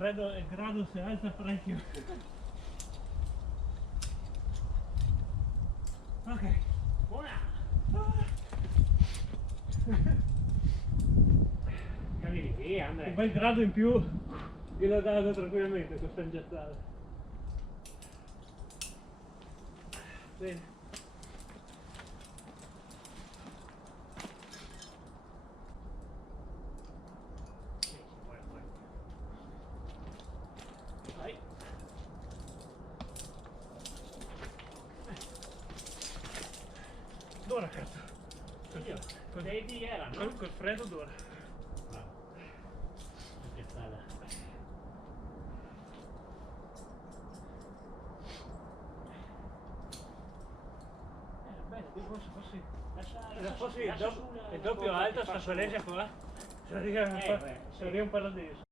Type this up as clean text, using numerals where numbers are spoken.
freddo e il grado si alza parecchio. Ok, buona! Cammini via, Andrea. Un bel grado in più e l'ho dato tranquillamente questa ingettata. Bene. Vai. D'ora cazzo. Vedi era, no? Col freddo d'ora. Che strada. Bene, se fossi... Lascia fossi lascia il doppio alto sta Solesia qua, sarebbe un paradiso.